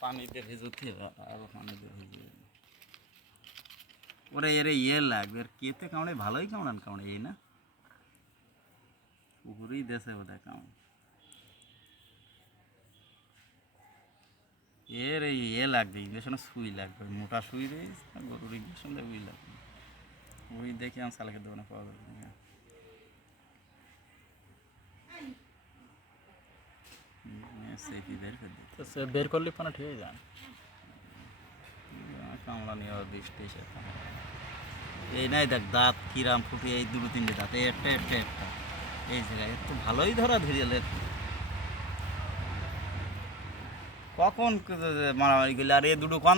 পানিতে ভেজুতে আরো পানিতে ভেজে ওরা এর ইয়ে লাগবে আর কেতে কামড়ে ভালোই কামড়ে এই না পুকুরেই দেশে বোধহয় কামড় এর এই ইয়ে লাগবে ইঞ্জেকশনে সুই লাগবে মোটা সুই রয়েছে গরুর ইঞ্জেকশন দেবে ওই লাগবে ওই দেখে আমি শালাকে দোকানে পাওয়া যাবে না সে বের করলে পানা ঠিক হয়ে যায় কামড়া নিয়ে দৃষ্টি এই নাই দেখ দাঁত কিরাম ফুটে এই দুটো তিনটে দাঁত এই একটা এই জায়গায় একটু ভালোই ধরা ধরিয়ালে কখন মারামারি করলে আর এ দুটো কম